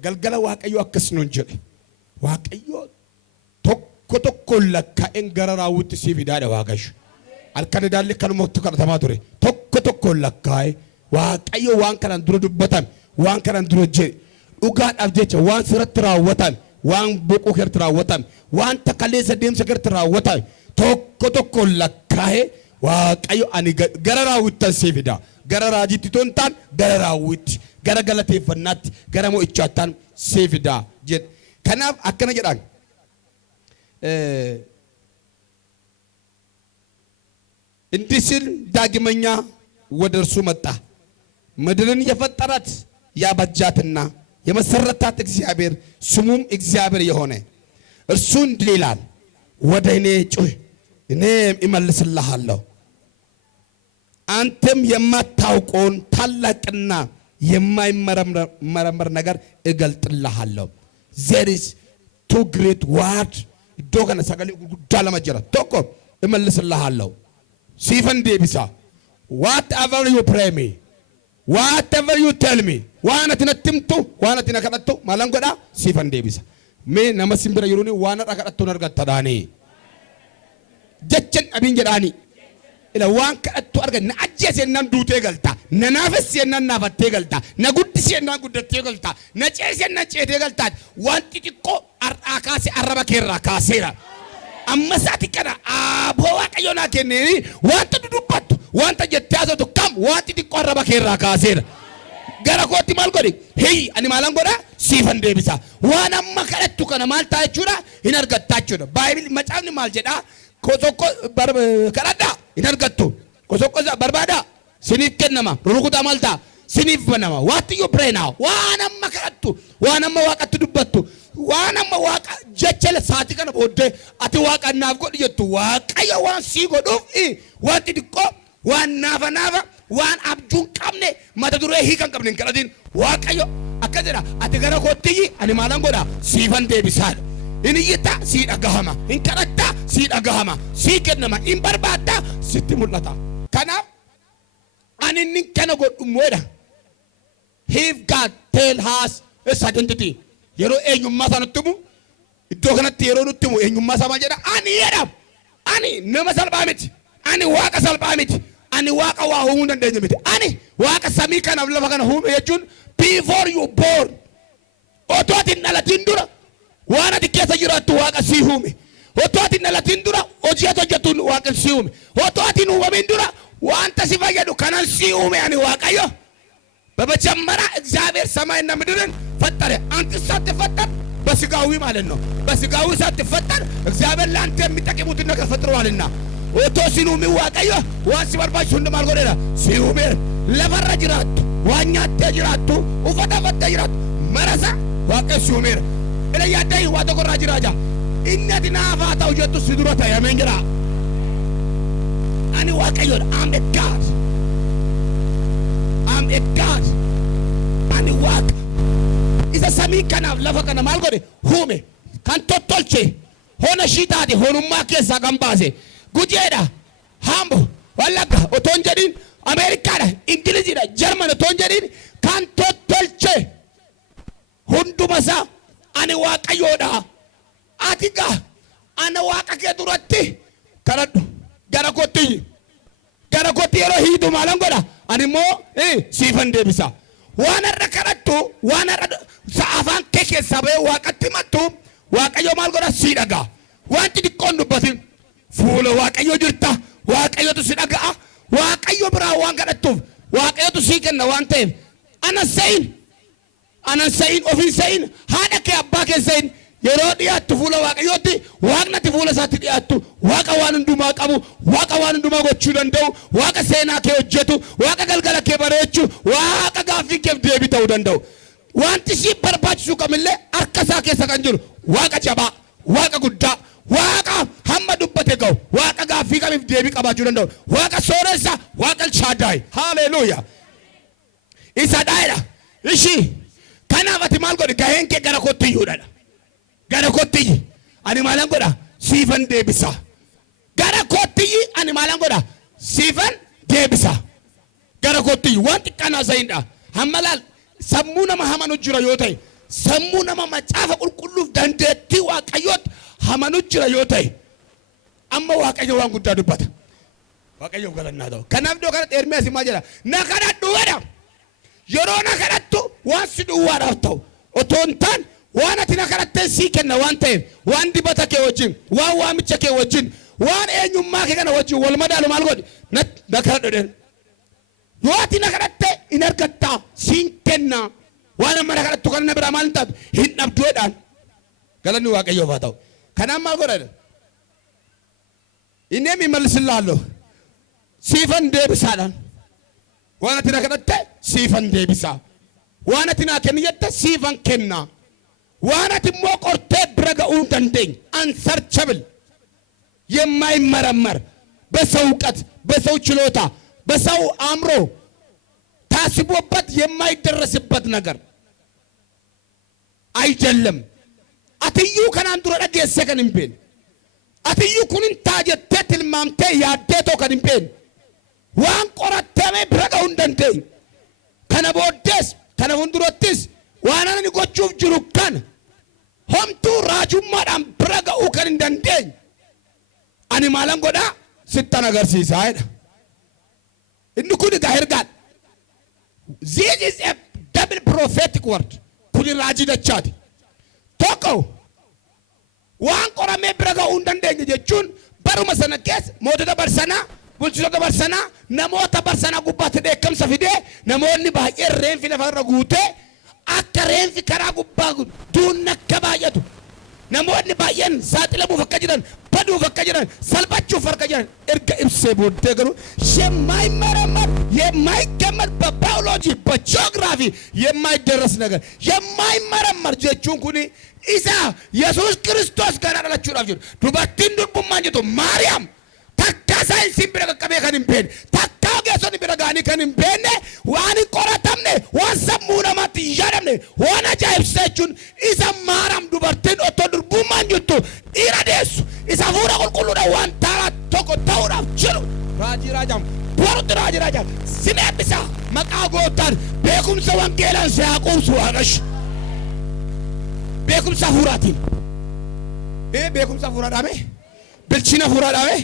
galgala waaqayyo akkas nuun jedhe waaqayyo tokko lakkaa'een gara raawwitti siif fidaadha waaqayyo halkan daalli kanumatti kadhatamaa ture tokko lakkaa'e waaqayyo waan kanan dura dubbatan waan kanan dura jedhe dhugaadhaaf jecha waan sirratti raawwatan waan boqoo keerti raawwatan waan takaleessa deemsa keerti raawwatan tokko lakkaa'e waaqayyo ani gara raawwittan siif fida gara raajitti tontaan gara raawwitti gara galateeffannaatti gara mo'ichaattaan siif fida jedhe kanaaf akkana jedhan እንዲህ ሲል ዳግመኛ ወደ እርሱ መጣ ምድርን የፈጠራት ያበጃትና የመሰረታት እግዚአብሔር ስሙም እግዚአብሔር የሆነ እርሱ እንዲህ ይላል ወደ እኔ ጩህ እኔም እመልስልሃለሁ አንተም የማታውቀውን ታላቅና የማይመረመር ነገር እገልጥልሃለሁ there is too great word ዶገነ ሰገሌ ጉዳ ለማጀራ ቶኮ እመልስልሃለሁ ሲፈን ዴቢሳ whatever you pray me whatever you tell me ዋና ትነትምቱ ዋና ትነከረቱ ማለንጎዳ ሲፈን ዴቢሳ ሜ ነመስምብረ ይሩኒ ዋና ረከረቱ ነርገተዳኒ ጀቸን አቢን ጀዳኒ ኢላ ዋን ከረቱ አርገ ነአጀስ የናን ዱቴ ገልታ ነናፈስ የናን ናፈቴ ገልታ ነጉድስ የናን ጉደቴ ገልታ ነጨስ የናን ጨቴ ገልታ ዋን ጢጢቆ አርአካሲ አረባ ከራ ካሴራ አመሳት ከና አቦ ዋቀዮና ከኔኒ ዋንተ ዱዱባቱ ዋንተ ጀታዘቱ ካም ዋንተ ጢቆ አረባ ከራ ካሴራ ገረኮቲ ማልጎዲ ሄይ አኒ ማላንጎዳ ሲፈን ዴቢሳ ዋና መከረቱ ከና ማልታ ቹራ ይነርገታቹ ባይብል መጫን ማልጀዳ ኮሶኮ ከራዳ ይነርገቱ ኮሶኮ በርባዳ ሲኒፍ ከነማ ሩኩታ ማልታ ሲኒፍ በነማ ዋት ዩ ፕሬ ናው ዋና መከረቱ ዋና መዋቀቱ ዱበቱ ዋና መዋቃ ጀቸለ ሳቲ ከነ ቦደ አቲ ዋቃ ናፍቆ ዲየቱ ዋቀየ ዋን ሲጎዱፍ ዋት ዲቆ ዋን ናፈናፈ ዋን አብጁን ቀምኔ ማተዱሬ ሂከን ቀምኔን ከረዲን ዋቀየ አከዘራ አቲ ገረ ኮትይ አኒ ማላንጎዳ ሲፈን ዴቢሳል ኢንይታ ሲዳጋሃማ ኢንከረታ ሲዳጋሃማ ሲከነማ ኢምበርባታ ሲትሙላታ ከና አኒን ከነ ጎዱሞዳ ሂቭ ጋድ ቴል ሃስ እስ አይደንቲቲ የሮ ኤኙማ ሳንቱሙ ኢዶ ከነቲ የሮ ኑቱሙ ኤኙማ ሳማ ጀዳ አኒ የዳም አኒ ነመሰልባሚት አኒ ዋቀ ሰልባሚት አኒ ዋቀ ዋሁሙ እንደኝሚት አኒ ዋቀ ሰሚ ከነ ለፈ ከነ ሁሙ የጁን ቢፎር ዩ ቦርን ኦቶቲን ነለቲንዱራ ዋና ዲኬሰ ጅራቱ ዋቀ ሲሁሚ ኦቶቲን ነለቲንዱራ ኦጂያቶ ጀቱን ዋቀ ሲሁሚ ኦቶቲን ወሚንዱራ ዋንተ ሲፈየዱ ከነን ሲሁሚ አኒ ዋቀዮ በመጀመሪያ እግዚአብሔር ሰማይና ምድርን ፈጠረ አንተ ሳትፈጠር በስጋዊ ማለት ነው በስጋዊ ሳትፈጠር እግዚአብሔር ላንተ የሚጠቅሙትን ነገር ፈጥሯልና ኦቶ ሲኑ ሚዋቀዮ ዋንሲ በርባሽ ሁንደ ማልጎደራ ሲሁሚ ለፈረ ጅራቱ ዋኛተ ጅራቱ ኡፈታ ፈታ ጅራቱ መረሳ ዋቀ ሲሁሚ እለ ያዳይ ዋቶ ቆራ ጅራጃ ኢነዲና ፋታው ጀቱ ሲዱራታ ያመንግራ አኒ ዋቀዮ አም ጋድ I'm a God and walk is a sami kana lafa kana malgode hume kan totolche hona shitade honumma kessa gambase gujeda hambo walaga otonjedin america da ingilizi da german otonjedin kan totolche hundumasa ani waqayoda atiga ana waqa ke duratti karadu garakoti yero hidu malangoda animo siifan deebisa waan irra kadhattu waan irra afaan kee keessaa ba'ee waaqatti mattu waaqayyo maal godha si dhaga'a wanti xiqqoon dubbatin fuula waaqayyo jirta waaqayyotu si dhaga'a waaqayyo biraa waan kadhattuuf waaqayyotu sii kenna waan ta'eef anan sa'in ofiin sa'in haadha kee abbaa kee sa'in yeroo dhiyaattu fuula waaqayyooti waaqnati fuula isaatti dhiyaattu waaqa waan hundumaa qabu waaqa waan hundumaa gochuu danda'u waaqa seenaa kee hojjetu waaqa galgala kee bareechu waaqa gaaffii keef deebii ta'uu danda'u wanti si barbaachisu kamillee harka isaa keessa kan jiru waaqa jabaa waaqa guddaa waaqa hamma dubbate ga'u waaqa gaaffii kamiif deebii qabaachuu danda'u waaqa sooressa waaqa shaadaay haleluuyaa isa dhaayidha ishii kanaaf ati maal godhi gaheen kee gara kottiyyuudha gara kottiyi ani maalan godha siifan deebisa gara kottiyi ani maalan godha siifan deebisa gara kottiyi wanti kana sayinda hammalal sammuu nama hamanu jira yoo ta'e sammuu nama macaafa qulqulluuf dandeettii waaqayyoot hamanu jira yoo ta'e amma waaqayyo waan guddaa dubbata. Waaqayyoof galannaa ta'u. Kanaaf iddoo kanatti Ermiyaas maal jedha? Na kadhadhu jedha. Yeroo na kadhattu waan si duwwaadhaaf ta'u. Otoo hin taane waan ati na kadhattee sii kenna waan ta'eef waan dibata kee wajjin waan waamicha kee wajjin waan eenyummaa kee kana wajjin wal madaalu maal godhi? Na kadhadhu jedha. Yoo ati na kadhattee in argattaa siin kenna waan amma na kadhattu kana na biraa maal hin taatu hin dhabdu jedhaan. Galanni waaqayyoof haa ta'u. Kanaaf maal godha? Inni የሚመልስልሃለሁ ሲፈን deebisaadhaan waan ati na kadhatte siifan deebisa waan ati naa kenni jette siifan kenna waan ati immoo qortee bira ga'uu hin dandeenye አንሰርቸብል የማይመረመር በሰው እውቀት በሰው ችሎታ በሰው አእምሮ ታስቦበት የማይደረስበት ነገር አይደለም። አትዩ ከናን ዱረ ደገሰ ከንምቤን አትዩ ኩንን ታጀተ ትልማምተ ያደቶ ከንምቤን waan qoratame bira ga'uu hin dandeenye kana booddees kana hundurattis waan ani gochuuf jiru kana homtuu raajummaadhaan bira ga'uu kan hin dandeenye ani maalan godhaa sittan agarsiisaa jedha. Inni kun egaa ergaan. This is a double prophetic word. Kun raajii dachaati. Tokko waan qoramee bira ga'uu hin dandeenye jechuun baruma sana keessa mootota barsanaa bulchitoota barsanaa namoota barsanaa gubbaatti dheekkamsa fidee namoonni baay'een reenfi lafarra guutee akka reenfi karaa gubbaa duunni akka baay'atu namoonni baay'een saaxilamuuf akka jiran baduuf akka jiran salphachuuf akka jiran erga ibsee booddee garuu የማይመረመር የማይገመት በባዮሎጂ በጂኦግራፊ የማይደረስ ነገር የማይመረመር jechuun kun isa Yesuus Kiristoos gara dhalachuudhaaf jiru dubartiin durbummaan jettu Maariyaam takka saayinsiin bira qaqqabee kan hin beekne takka ogeessonni bira ga'anii kan hin beekne waan hin qoratamne waan sammuu namaatti hin yaadamne waan ajaa'ibsiisaa jechuun isa Maariyaam dubartiin otoo durbummaan jettu dhiira deessu isa hafuura qulqulluudhaan waan taaraa tokko ta'uudhaaf jiru raajii raajam borutti raajii raajam sin eebbisa maqaa gooftaan beekumsa wangeelaan si haa quubsu Waaqayyo beekumsa hafuuraatiin beekumsa hafuuraadhaame bilchina hafuuraadhaame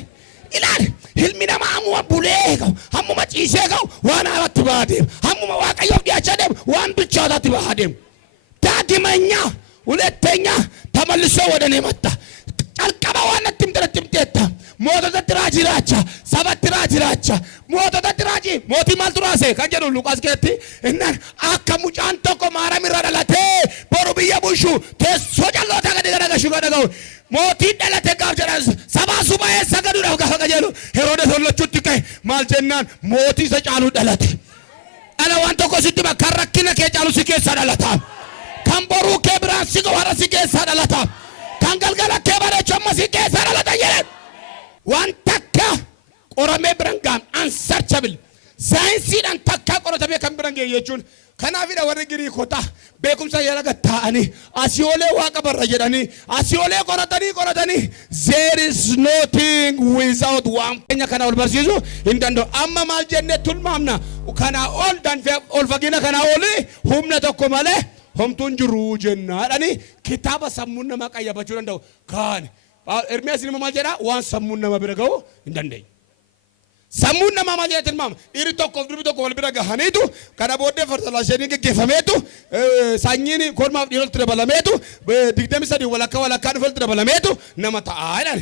ilaali hilmi namaa hammuma bulee ka'u hammuma ciisee ka'u waan haaraatti bahaa deemu hammuma waaqayyoof dhiyaachaa deemu waan bilchaataatti bahaa deemu ዳግመኛ ሁለተኛ ተመልሶ ወደ እኔ መጣ ጨልቀባ ዋነት ትምጥረጥምጤታ ሞቶተ ትራጂ ራቻ ሰባት ትራጂ ራቻ ሞቶተ ትራጂ ሞቲ ማልቱራሴ ከጀሩ ሉቃስ ከቲ እና አከሙጫን ተቆ ማራም ይራዳላቴ ቦሩ ብየ ቡሹ ተሶ ጨሎታ ገደገደገሹ ገደገው ሞቲ ደለተ ጋብጀራስ ሰባ ሱባኤ ሰገዱ ነው ከፈቀጀሉ ሄሮደስ ወሎቹት ከይ ማልጀናን ሞቲ ሰጫሉ ደለተ አላ ዋንቶ ኮሲቲ በከረክነ ከጫሉ ሲከሳ ደለታ ካምቦሩ ከብራን ሲገዋራ ሲከሳ ደለታ ካንገልገላ ከበረቸማ ሲከሳ ደለታ ይረ ዋንተካ ቆረሜ ብረንጋም አንሰርቸብል ሳይንሲን ተካ ቆረተቤ ከምብረንገ የጁን ከናፊዳ ወረ ግሪኮታ ቤኩምሳ ያለገታኒ አሲዮሌ ዋቀ በረጀዳኒ አሲዮሌ ቆረጠኒ there is nothing without one ከኛ ከና ወልበርሲዙ እንደንዶ አማ ማልጀነ ቱልማምና ከና ኦል ዳን ኦል ፈጊና ከና ኦል ሁምነ ተኮ ማለ ሆምቱን ጅሩ ጀናዳኒ ኪታባ ሰሙነ ማቀያባቹ እንደው ካን ኤርሚያስ ማልጀዳ ዋን ሰሙነ ማብረገው እንደንደይ ሰሙነ ማማጀትን ማም ኢሪ ቶኮ ድርቢ ቶኮ ወልብራ ጋሃኔቱ ካና ቦዴ ፈርተላሸኒ ገገፈሜቱ ሳኝኒ ኮርማ ዲሮል ትረበላሜቱ ዲግደምሰዲ ወላካ ወላካ ድፈል ትረበላሜቱ ነመታ አይላል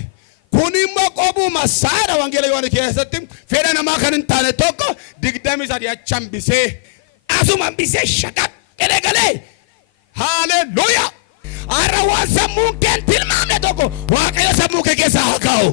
ኩኒሞ ቆቡ ማሳራ ወንጌል የሆነ ከሰጥም ፌዳና ማከንን ታነ ቶኮ ዲግደምሰዲ ያቻምቢሴ አሱማምቢሴ ሸቀጥ ገለገለ ሃሌሉያ አረዋ ሰሙ ከንቲል ማምነ ቶኮ ዋቀዮ ሰሙ ከከሳ ካው